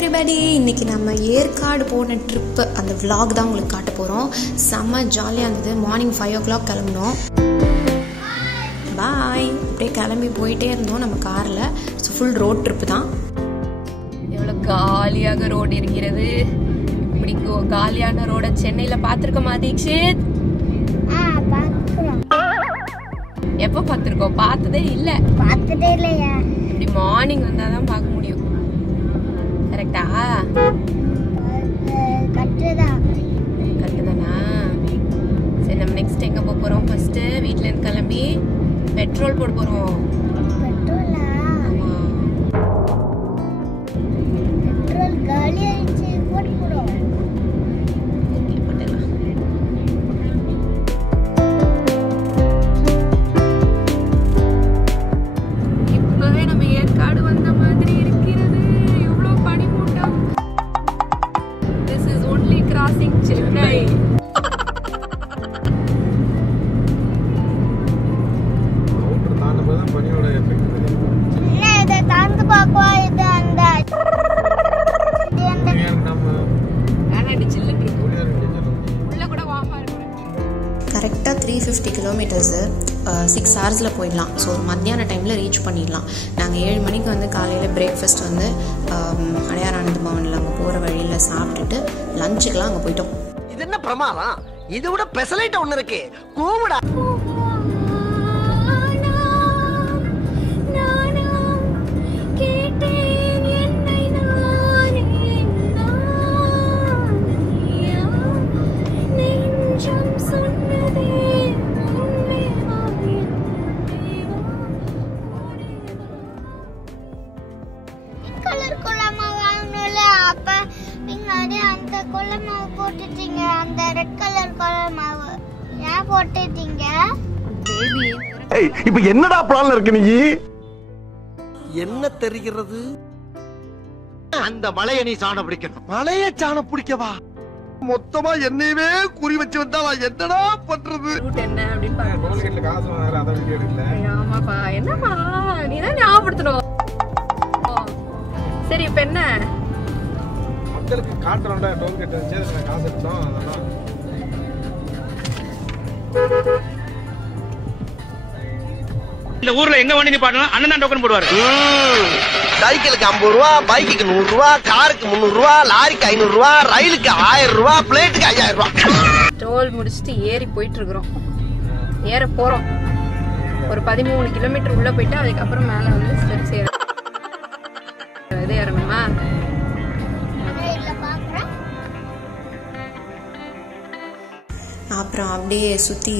Everybody, இன்னைக்கு நம்ம ஏற்காடு போன ட்ரிப்பு அந்த vlog தான் உங்களுக்கு காட்ட போகிறோம். செம்ம ஜாலியாக இருந்தது. Morning 5 o'clock கிளம்பினோம். பாய். அப்படியே கிளம்பி போயிட்டே இருந்தோம் நம்ம காரில். ஸோ ஃபுல் ரோட் ட்ரிப்பு தான். எவ்வளோ காலியாக ரோடு இருக்கிறது. இப்படி காலியான ரோட சென்னையில் பார்த்துருக்கோமா தீக்ஷித்? எப்போ பார்த்துருக்கோம்? பார்த்ததே இல்லை. இப்படி மார்னிங் வந்தால் தான் பார்க்க முடியும். கரெக்டா? கரெக்டுதானா? சரி, நம்ம நெக்ஸ்ட் எங்கே போக போகிறோம்? ஃபர்ஸ்ட்டு வீட்டிலேருந்து கிளம்பி பெட்ரோல் போட போகிறோம். கரெக்டாக 350 கிலோமீட்டர்ஸு 6 hours போயிடலாம். ஸோ மத்தியான டைமில் ரீச் பண்ணிடலாம். நாங்கள் 7 மணிக்கு வந்து காலையில் பிரேக்ஃபாஸ்ட் வந்து அடையார் ஆனந்த பவனில் அங்கே போகிற வழியில் சாப்பிட்டுட்டு லஞ்சுக்கெலாம் அங்கே போயிட்டோம். இது என்ன பிரமாதம்? இதை விட ஸ்பெஷலைட் ஒன்று இருக்கு. கூவுடா. இப்ப என்னடா பிளான்ல இருக்கு? நீ என்ன தெரிகிறது? அந்த மலையை நீ சாண பிடிக்கணும். மலையை சாண பிடிக்கவா? மொத்தமா என்னையவே குறி வச்சு வந்தா என்னடா பண்றது? என்ன அப்படின்னு டோல்கேட்ல காசு வாங்குற அத வீடியோ எடுக்கல. ஆமாப்பா, என்னப்பா நீ தான் ஞாபகப்படுத்தணும். சரி, இப்ப என்ன மக்களுக்கு காட்டுறோம்டா டோல்கேட் வச்சு நான் காசு எடுத்தோம். அதனால இந்த ஊர்ல எங்க வண்டி நிப்பாட்டணும் அண்ணன் தான் டோக்கன் போடுவாரு. சைக்கிளுக்கு 50 ரூபா, பைக்குக்கு 100 ரூபா, காருக்கு 300 ரூபா, லாரிக்கு 500 ரூபா, ரயிலுக்கு 1000 ரூபா, பிளேட்டுக்கு 5000 ரூபா. டோல் முடிச்சுட்டு ஏறி போயிட்டு இருக்கிறோம். ஏற போறோம். ஒரு 13 கிலோமீட்டர் உள்ள போயிட்டு அதுக்கப்புறம் மேல வந்து ஸ்டெப்ஸ் ஏறணுமா? அப்புறம் அப்படியே சுற்றி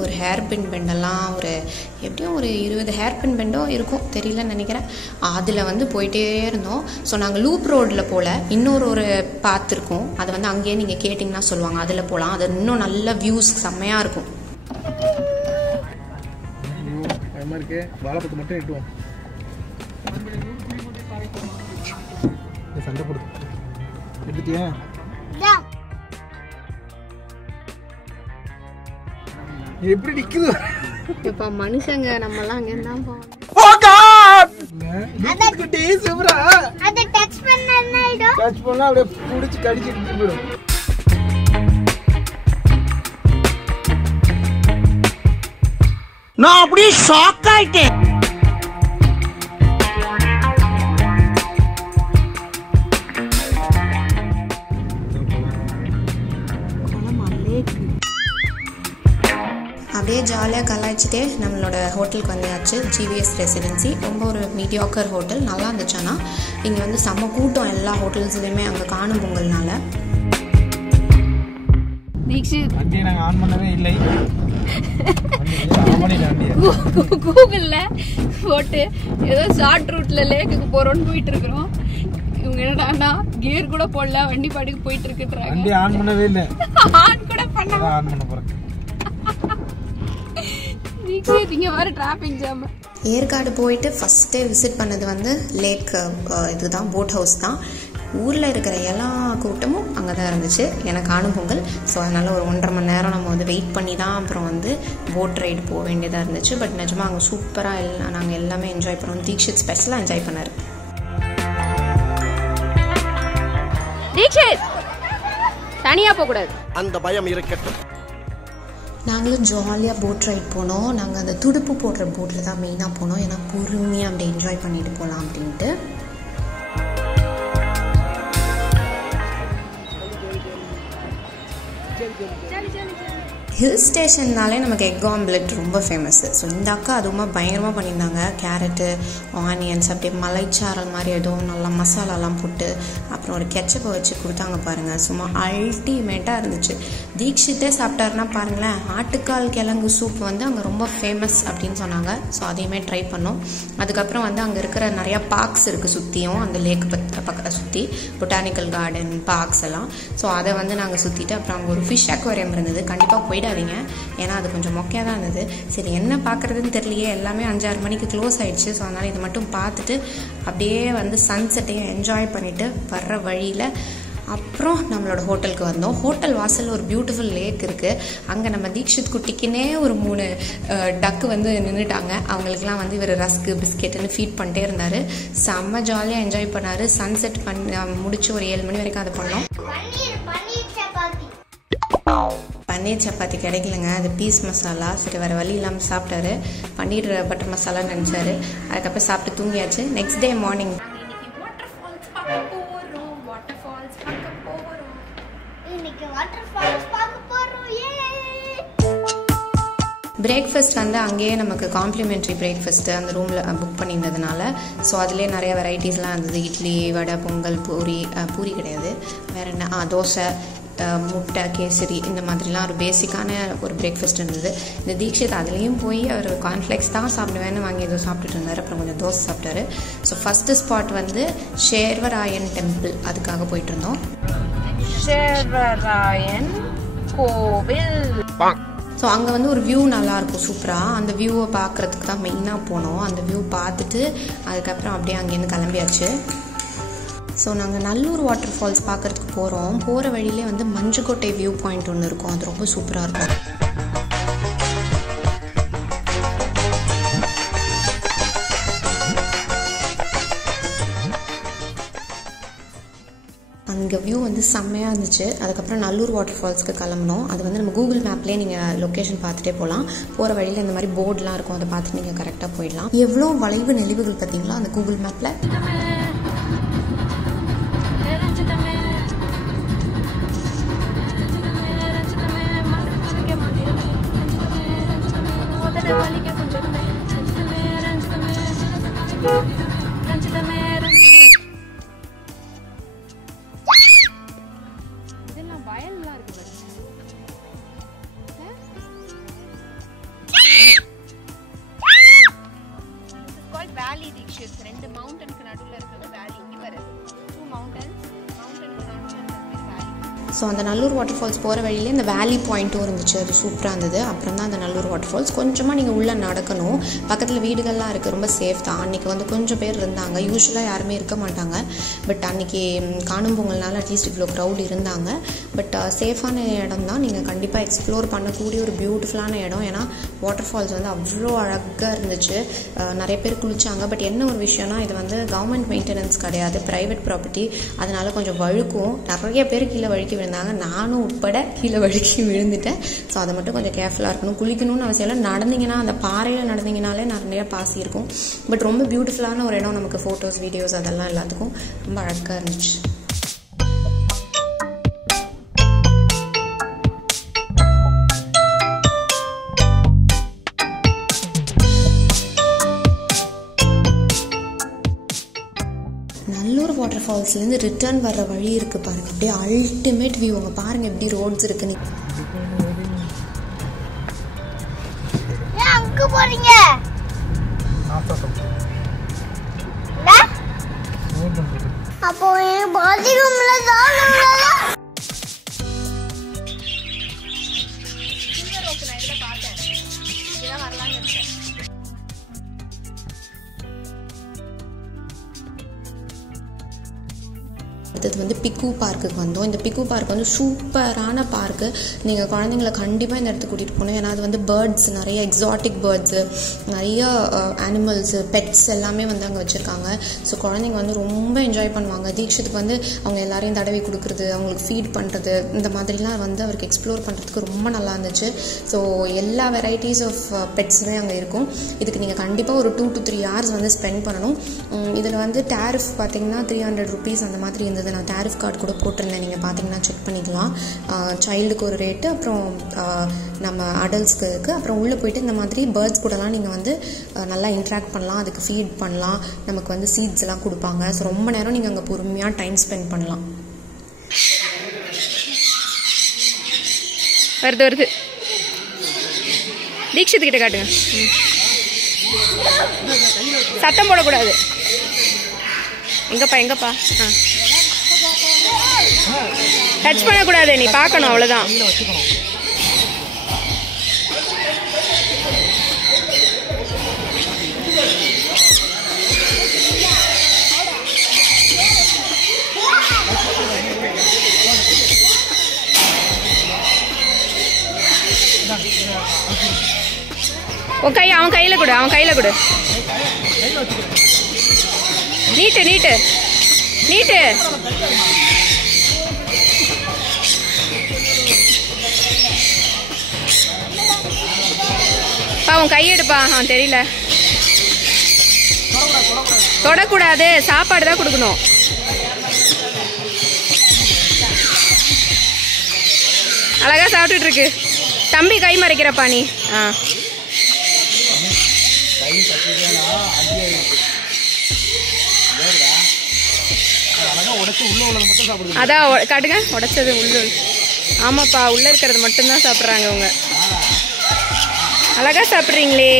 ஒரு ஹேர் பின் பெண்டெல்லாம் ஒரு எப்படியும் ஒரு 20 ஹேர் பின் பெண்டோ இருக்கும், தெரியலன்னு நினைக்கிறேன். அதில் வந்து போயிட்டே இருந்தோம். ஸோ நாங்கள் லூப் ரோடில் போல் இன்னொரு பாத் இருக்கும். அதை வந்து அங்கேயே நீங்கள் கேட்டிங்கன்னா சொல்லுவாங்க, அதில் போகலாம். அது இன்னும் நல்ல வியூஸ் செம்மையாக இருக்கும். வாழைப்பட்டு மட்டும் எட்டுவோம். சண்டை போடு எடுத்தியா? எப்படி நிக்குது? இப்ப மனுஷங்க நம்ம எல்லாம் அங்க இருந்தா போவோம். டச் பண்ணா அப்படியே புடிச்சு கடிச்சு போயிடும். நான் அப்படியே ஷாக் ஆயிட்டேன். அப்படியே ஜாலியாக கலாய்ச்சிட்டே நம்மளோட ஹோட்டலுக்கு வந்தாச்சு. GVS residency. ரொம்ப ஒரு மீடியாக்கர் ஹோட்டல். நல்லா இருந்துச்சு. ஆனால் இங்கே வந்து செம்ம கூட்டம் எல்லா ஹோட்டல்ஸ்லையுமே அங்கே காணும் பொங்கல்னால. வண்டியை நாங்கள் ஆன் பண்ணவே இல்லை. கூகுள்ல போட்டு ஏதோ ஷார்ட் ரூட்ல லேக்குக்கு போறோம்னு போயிட்டு இருக்கிறோம். இவங்க என்னடானா கியர் கூட போடல, வண்டி பாட்டுக்கு போயிட்டு இருக்குன்றாங்க. வண்டி ஆன் பண்ணவே இல்லை. ஆன் கூட பண்ண ஆன் பண்ண போறேன். ஏற்காடு போயிட்டு ஃபஸ்ட்டே விசிட் பண்ணது வந்து லேக் இதுதான், போட் ஹவுஸ் தான். ஊரில் இருக்கிற எல்லா கூட்டமும் அங்கே தான் இருந்துச்சு. எனக்கு காணும் பொங்கல். ஸோ அதனால் ஒரு 1.5 மணி நேரம் நம்ம வந்து வெயிட் பண்ணி தான் அப்புறம் வந்து போட் ரைடு போக வேண்டியதாக இருந்துச்சு. பட் நிஜமாக அங்கே சூப்பராக நாங்கள் எல்லாமே என்ஜாய் பண்ணோம். தீக்ஷித் ஸ்பெஷலாக என்ஜாய் பண்ணார். தீக்ஷித் தனியா போக கூடாது. அந்த பயம் இருக்கட்டும். நாங்களும் ஜாலியாக போட் ரைட் போனோம். நாங்கள் அந்த துடுப்பு போடுற போட்டில் தான் மெயினாக போனோம். ஏன்னா பொறுமையாக அப்படியே என்ஜாய் பண்ணிட்டு போகலாம் அப்படின்ட்டு. ஹில் ஸ்டேஷன்னாலே நமக்கு எக் ஆம்லெட் ரொம்ப ஃபேமஸ்ஸு. ஸோ இந்த அக்கா அதுவும் பயங்கரமாக பண்ணியிருந்தாங்க. கேரட்டு, ஆனியன்ஸ், அப்படியே மலைச்சாரல் மாதிரி எதுவும் நல்லா மசாலாலாம் போட்டு அப்புறம் ஒரு கெச்சப்பை வச்சு கொடுத்தாங்க பாருங்கள். சும்மா அல்டிமேட்டாக இருந்துச்சு. தீக்ஷித்தே சாப்பிட்டாருன்னா பாருங்களேன். ஆட்டுக்கால் கிழங்கு சூப் வந்து அங்கே ரொம்ப ஃபேமஸ் அப்படின்னு சொன்னாங்க. ஸோ அதையுமே ட்ரை பண்ணோம். அதுக்கப்புறம் வந்து அங்கே இருக்கிற நிறையா பார்க்ஸ் இருக்குது சுற்றியும், அந்த லேக் பக்கத்தை சுற்றி பொட்டானிக்கல் கார்டன் பார்க்ஸ் எல்லாம். ஸோ அதை வந்து நாங்கள் சுற்றிட்டு அப்புறம் அங்கே ஒரு ஃபிஷ் அக்வேரியம் இருந்தது. கண்டிப்பாக போயிடாதீங்க, ஏன்னா அது கொஞ்சம் மொக்கையாக தான் இருந்தது. சரி என்ன பார்க்குறதுன்னு தெரியலையே, எல்லாமே 5-6 மணிக்கு க்ளோஸ் ஆகிடுச்சு. ஸோ அதனால் இதை மட்டும் பார்த்துட்டு அப்படியே வந்து சன்செட்டையும் என்ஜாய் பண்ணிவிட்டு வர்ற வழியில் அப்புறம் நம்மளோட ஹோட்டலுக்கு வந்தோம். ஹோட்டல் வாசலில் ஒரு பியூட்டிஃபுல் லேக் இருக்குது. அங்கே நம்ம தீக்ஷித் குட்டிக்குன்னே ஒரு 3 டக்கு வந்து நின்றுட்டாங்க. அவங்களுக்குலாம் வந்து இவர் ரஸ்க்கு பிஸ்கெட்டுன்னு ஃபீட் பண்ணிட்டே இருந்தார். செம்ம ஜாலியாக என்ஜாய் பண்ணார். சன்செட் முடிச்சு ஒரு 7 மணி வரைக்கும் அதை பண்ணோம். பன்னீர் சப்பாத்தி கிடைக்கலங்க, அது பீஸ் மசாலா. சரி வேறு வழி இல்லாமல் சாப்பிட்டாரு. பன்னீர் பட்டர் மசாலான்னு நினச்சாரு. அதுக்கப்புறம் சாப்பிட்டு தூங்கியாச்சு. நெக்ஸ்ட் டே மார்னிங் பிரேக்ஃபாஸ்ட் வந்து அங்கேயே நமக்கு காம்ப்ளிமெண்ட்ரி பிரேக்ஃபாஸ்ட்டு அந்த ரூமில் புக் பண்ணியிருந்ததுனால ஸோ அதிலே நிறைய வெரைட்டிஸ்லாம் இருந்தது. இட்லி, வடை, பொங்கல், பூரி கிடையாது, வேறு என்ன, தோசை, முட்டை, கேசரி, இந்த மாதிரிலாம் ஒரு பேசிக்கான ஒரு பிரேக்ஃபாஸ்ட் இருந்தது. இந்த தீக்ஷித் அதுலேயும் போய் அவர் கார்ன்ஃப்ளெக்ஸ் தான் சாப்பிடுவேன்னு வாங்கி ஏதோ சாப்பிட்டுட்டு இருந்தார். அப்புறம் கொஞ்சம் தோசை சாப்பிட்டாரு. ஸோ ஃபஸ்ட்டு ஸ்பாட் வந்து ஷேர்வராயன் டெம்பிள், அதுக்காக போயிட்டு இருந்தோம். ஷேர்வராயன் கோவில். ஸோ அங்கே வந்து ஒரு வியூ நல்லாயிருக்கும் சூப்பராக. அந்த வியூவை பார்க்குறதுக்கு தான் மெயினாக போனோம். அந்த வியூ பார்த்துட்டு அதுக்கப்புறம் அப்படியே அங்கேருந்து கிளம்பியாச்சு. ஸோ நாங்கள் நல்லூர் வாட்டர் ஃபால்ஸ் பார்க்குறதுக்கு போகிறோம். போகிற வழியிலே வந்து மஞ்சுக்கோட்டை வியூ பாயிண்ட் ஒன்று இருக்கும். அது ரொம்ப சூப்பராக இருக்கும். அங்கே வியூ வந்து செம்மையாக இருந்துச்சு. அதுக்கப்புறம் நல்லூர் வாட்டர் ஃபால்ஸ்க்கு கிளம்பினோம். அது வந்து நம்ம கூகுள் மேப்லேயே நீங்கள் லொக்கேஷன் பார்த்துட்டே போகலாம். போகிற வழியில் இந்த மாதிரி போர்டெலாம் இருக்கும், அதை பார்த்துட்டு நீங்கள் கரெக்டாக போயிடலாம். எவ்வளோ வளைவு நெளிவுகள் பார்த்தீங்களா அந்த கூகுள் மேப்பில். இதெல்லாம் வயல்லாம் இருக்கு பாருங்க. வேலி தீக்ஷித், 2 மவுண்டனுக்கு நடுவில் இருக்கிறது வேலி. இங்கே பாரு, 2 மவுண்டனுக்கு நடுவில் இருக்கிறது வேலி. ஸோ அந்த நல்லூர் வாட்டர் ஃபால்ஸ் போகிற வழியிலே இந்த வேலி பாயிண்ட்டும் இருந்துச்சு. அது சூப்பராக இருந்தது. அப்புறம் தான் அந்த நல்லூர் வாட்டர் ஃபால்ஸ். கொஞ்சமாக நீங்கள் உள்ளே நடக்கணும். பக்கத்தில் வீடுகள்லாம் இருக்குது. ரொம்ப சேஃப் தான். அன்றைக்கி வந்து கொஞ்சம் பேர் இருந்தாங்க. யூஸ்வலாக யாருமே இருக்க மாட்டாங்க. பட் அன்றைக்கி காணும் பொங்கல்னால அட்லீஸ்ட் இவ்வளோ க்ரௌட் இருந்தாங்க. பட் சேஃபான இடம் தான். நீங்கள் கண்டிப்பாக எக்ஸ்ப்ளோர் பண்ணக்கூடிய ஒரு பியூட்டிஃபுல்லான இடம். ஏன்னா வாட்டர் ஃபால்ஸ் வந்து அவ்வளோ அழகாக இருந்துச்சு. நிறைய பேர் குளித்தாங்க. பட் என்ன ஒரு விஷயம்னா, இது வந்து கவர்மெண்ட் மெயின்டெனன்ஸ் கிடையாது, ப்ரைவேட் ப்ராப்பர்ட்டி. அதனால கொஞ்சம் வழுக்கும். நிறைய பேர் கீழே வழுக்கி விழுந்தாங்க. நானும் உட்பட கீழே வழுக்கி விழுந்துட்டேன். ஸோ அதை மட்டும் கொஞ்சம் கேர்ஃபுல்லாக இருக்கணும். குளிக்கணும்னு அவசியம் இல்லை. நடந்தீங்கன்னா அந்த பாறையில் நடந்தீங்கனாலே நிறைய பாசி இருக்கும். பட் ரொம்ப பியூட்டிஃபுல்லான ஒரு இடம். நமக்கு ஃபோட்டோஸ், வீடியோஸ் அதெல்லாம் எல்லாத்துக்கும் ரொம்ப அழகாக இருந்துச்சு. நல்லூர் வாட்டர் ஃபால்ஸ்லேருந்து ரிட்டர்ன் வர்ற வழி இருக்குது பாருங்கள். அப்படியே அல்டிமேட் வியூ. அங்கே பாருங்கள் எப்படி ரோட்ஸ் இருக்குன்னு. அங்க போறீங்க? அப்போ பாத்ரூம்ல தான் அடுத்தது வந்து பிக்கு பார்க்குக்கு வந்தோம். இந்த பிக்கு பார்க் வந்து சூப்பரான பார்க்கு. நீங்கள் குழந்தைங்களை கண்டிப்பாக இந்த இடத்துக்கு கூட்டிகிட்டு போகணும். ஏன்னா அது வந்து பேர்ட்ஸ், நிறைய எக்ஸாட்டிக் பேர்ட்ஸு, நிறைய அனிமல்ஸு, பெட்ஸ் எல்லாமே வந்து அங்கே வச்சுருக்காங்க. ஸோ குழந்தைங்க வந்து ரொம்ப என்ஜாய் பண்ணுவாங்க. தீக்ஷித்துக்கு வந்து அவங்க எல்லாரையும் தடவி கொடுக்குறது, அவங்களுக்கு ஃபீட் பண்ணுறது, இந்த மாதிரிலாம் வந்து அவருக்கு எக்ஸ்ப்ளோர் பண்ணுறதுக்கு ரொம்ப நல்லா இருந்துச்சு. ஸோ எல்லா வெரைட்டிஸ் ஆஃப் பெட்ஸுமே அங்கே இருக்கும். இதுக்கு நீங்கள் கண்டிப்பாக ஒரு 2 to 3 hours வந்து ஸ்பெண்ட் பண்ணணும். இதில் வந்து டேரிஃப் பார்த்தீங்கன்னா 300 rupees அந்த மாதிரி இருந்தது. நான் டேரிஃப் கார்டு கூட போட்டிருந்தேன், நீங்கள் பார்த்தீங்கன்னா செக் பண்ணிக்கலாம். சைல்டுக்கு ஒரு ரேட்டு, அப்புறம் நம்ம அடல்ட்ஸ்க்கு இருக்குது. அப்புறம் உள்ளே போயிட்டு இந்த மாதிரி பேர்ட்ஸ் கூடலாம் நீங்கள் வந்து நல்லா இன்ட்ராக்ட் பண்ணலாம், அதுக்கு ஃபீட் பண்ணலாம், நமக்கு வந்து சீட்ஸ் எல்லாம் கொடுப்பாங்க. ஸோ ரொம்ப நேரம் நீங்கள் அங்கே பொறுமையாக டைம் ஸ்பெண்ட் பண்ணலாம். வருது தீக்ஷித் கிட்ட காட்டுங்க. சத்தம் போடக்கூடாது. எங்கப்பா டச் பண்ணக்கூடாது, நீ பார்க்கணும், அவ்வளோதான். அவன் கையில் கொடு. நீட்டு அவன் கையெடுப்பா. தெரியல, தொடக்கூடாது, சாப்பாடு தான் கொடுக்கணும். அழகா சாப்பிட்டுட்டு இருக்கு. தம்பி கை மறைக்கிறப்பா நீ. அதான் காட்டுங்க, உடைச்சது உள்ள. ஆமாப்பா, உள்ள இருக்கிறது மட்டும்தான் சாப்பிட்றாங்க அவங்க. அழகா சாப்பிட்றீங்களே.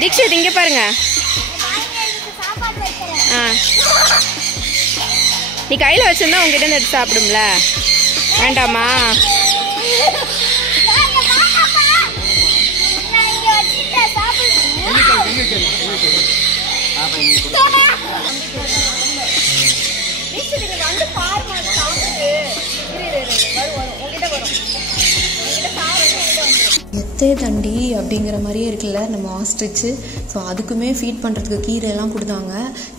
தீக்ஷித் இங்க பாருங்க. நீ கையில வச்சிருந்தா உங்ககிட்ட இருந்து எடுத்து சாப்பிடும்ல. வேண்டாமா? எத்தே தண்டி அப்படிங்கிற மாதிரியே இருக்குல்ல நம்ம ஆஸ்ட்ரிச்சு. ஸோ அதுக்குமே ஃபீட் பண்ணுறதுக்கு கீரையெல்லாம் கொடுத்தாங்க.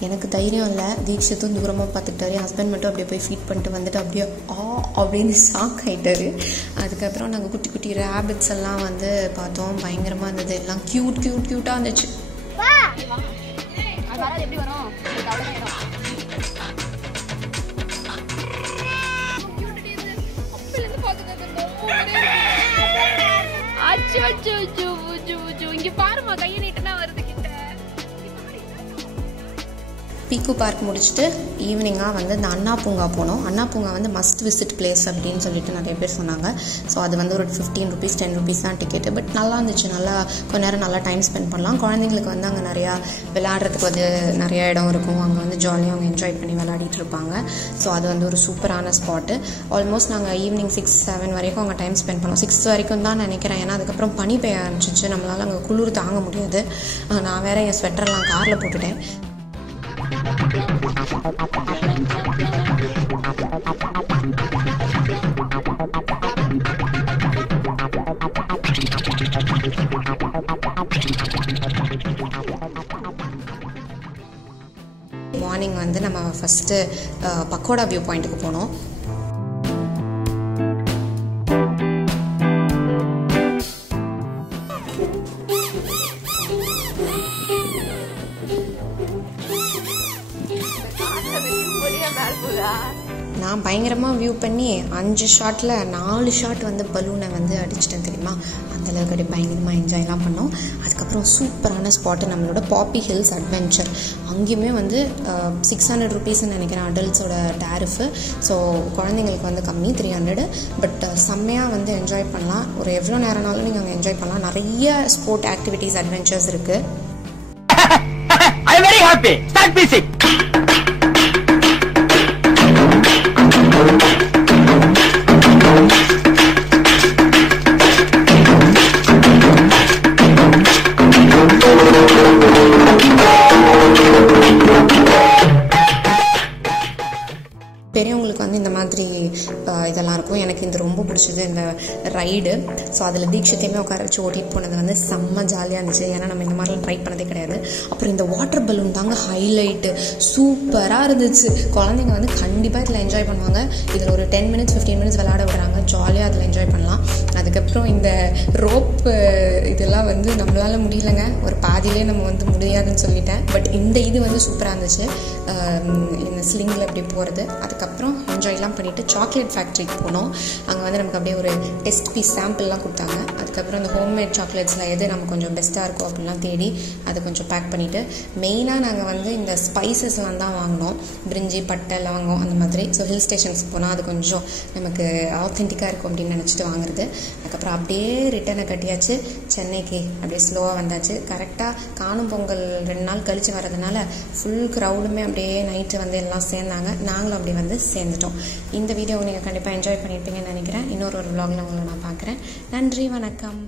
எனக்கு தைரியம் இல்லை. தீக்ஷித்தும் தூரமாக பார்த்துக்கிட்டாரு. என் ஹஸ்பண்ட் மட்டும் அப்படியே போய் ஃபீட் பண்ணிட்டு வந்துட்டு அப்படியே அப்படின்னு ஷாக் ஆகிட்டாரு. அதுக்கப்புறம் நாங்கள் குட்டி குட்டி ரேபிட்ஸ் எல்லாம் வந்து பார்த்தோம். பயங்கரமாக இருந்தது. எல்லாம் க்யூட்டாக இருந்துச்சு. இங்க பாருமா, கையை நீட்டனா வருது கிட்ட. பீக்கு பார்க் முடிச்சுட்டு ஈவினிங்காக வந்து இந்த அண்ணா பூங்கா போனோம். அண்ணா பூங்கா வந்து மஸ்ட் விசிட் பிளேஸ் அப்படின்னு சொல்லிட்டு நிறைய பேர் சொன்னாங்க. ஸோ அது வந்து ஒரு 15 rupees 10 rupees தான் டிக்கெட்டு. பட் நல்லா இருந்துச்சு. நல்லா கொஞ்ச நேரம் நல்லா டைம் ஸ்பெண்ட் பண்ணலாம். குழந்தைங்களுக்கு வந்து அங்கே நிறையா விளையாடுறதுக்கு வந்து நிறையா இடம் இருக்கும். அங்கே வந்து ஜாலியாக அவங்க என்ஜாய் பண்ணி விளையாடிட்டு இருப்பாங்க. ஸோ அது வந்து ஒரு சூப்பரான ஸ்பாட்டு. ஆல்மோஸ்ட் நாங்கள் ஈவினிங் 6-7 வரைக்கும் அங்கே டைம் ஸ்பெண்ட் பண்ணோம். 6 வரைக்கும் தான் நினைக்கிறேன். ஏன்னா அதுக்கப்புறம் பனி பெய்ய ஆரம்பிச்சிச்சு. நம்மளால் அங்கே குளிர் தாங்க முடியாது. நான் வேற என் ஸ்வெட்டர்லாம் காரில் போட்டுட்டேன். மார்னிங் வந்து நம்ம ஃபஸ்ட்டு பக்கோடா வியூ பாயிண்ட்டுக்கு போனோம். நான் பயங்கரமாக வியூ பண்ணி 5 ஷாட்டில் 4 ஷாட் வந்து பலூனை வந்து அடிச்சிட்டேன் தெரியுமா. அந்தளவுக்கு அப்படியே பயங்கரமாக என்ஜாய்லாம் பண்ணோம். அதுக்கப்புறம் சூப்பரான ஸ்பாட்டு நம்மளோட பாப்பி ஹில்ஸ் அட்வென்ச்சர். அங்கேயுமே வந்து 600 rupeesன்னு நினைக்கிறேன் அடல்ட்ஸோட டேரிஃபு. ஸோ குழந்தைங்களுக்கு வந்து கம்மி 300. பட் செம்மையாக வந்து என்ஜாய் பண்ணலாம். ஒரு எவ்வளோ நேரம்னாலும் நீங்கள் அங்கே என்ஜாய் பண்ணலாம். நிறைய ஸ்போர்ட் ஆக்டிவிட்டீஸ் அட்வென்ச்சர்ஸ் இருக்குது. பெரியவங்களுக்கு வந்து இந்த மாதிரி இதெல்லாம் இருக்கும். எனக்கு இது ரொம்ப பிடிச்சது இந்த ரைடு. ஸோ அதில் தீட்சித்தையுமே உட்கார வச்சு ஓட்டிகிட்டு போனது வந்து செம்ம ஜாலியாக இருந்துச்சு. ஏன்னா நம்ம இந்த மாதிரிலாம் ட்ரை பண்ணதே கிடையாது. அப்புறம் இந்த வாட்டர் பலூன் தாங்க ஹைலைட்டு, சூப்பராக இருந்துச்சு. குழந்தைங்க வந்து கண்டிப்பாக இதில் என்ஜாய் பண்ணுவாங்க. இதில் ஒரு 10 minutes 15 minutes விளையாட விடுறாங்க, ஜாலியாக அதில் என்ஜாய் பண்ணலாம். அதுக்கப்புறம் இந்த ரோப்பு இதெல்லாம் வந்து நம்மளால் முடியலைங்க, ஒரு பாதியிலே நம்ம வந்து முடியாதுன்னு சொல்லிட்டேன். பட் இந்த இது வந்து சூப்பராக இருந்துச்சு, இந்த ஸ்லிங்கில் இப்படி போகிறது. அதுக்கப்புறம் என்ஜாய்லாம் பண்ணிவிட்டு சாக்லேட் ஃபேக்ட்ரிக்கு போனோம். அங்கே வந்து நமக்கு அப்படியே ஒரு டெஸ்ட் பீஸ் சாம்பிள்லாம் கொடுத்தாங்க. அதுக்கப்புறம் இந்த ஹோம்மேட் சாக்லேட்ஸில் எது நம்ம கொஞ்சம் பெஸ்ட்டாக இருக்கும் அப்படின்லாம் தேடி அதை கொஞ்சம் பேக் பண்ணிவிட்டு, மெயினாக நாங்கள் வந்து இந்த ஸ்பைசஸ்லாம் தான் வாங்கினோம், பிரிஞ்சி, பட்டை, லவங்கம் அந்த மாதிரி. ஸோ ஹில் ஸ்டேஷன்ஸ்க்கு போனால் அது கொஞ்சம் நமக்கு ஆத்தென்டிக்காக இருக்கும் அப்படின்னு நினச்சிட்டு வாங்குறது. அதுக்கப்புறம் அப்படியே ரிட்டனை கட்டியாச்சு, சென்னைக்கு அப்படியே ஸ்லோவாக வந்தாச்சு. கரெக்டாக காணும் பொங்கல் 2 நாள் கழித்து வரதுனால ஃபுல் க்ரௌடுமே அப்படியே நைட்டு வந்து எல்லாம் சேர்ந்தாங்க. நாங்களும் அப்படி வந்து சேர்ந்துட்டோம். இந்த வீடியோவை நீங்கள் கண்டிப்பாக என்ஜாய் பண்ணியிருப்பீங்கன்னு நினைக்கிறேன். இன்னொரு vlogல உங்களை நான் பார்க்குறேன். நன்றி, வணக்கம்.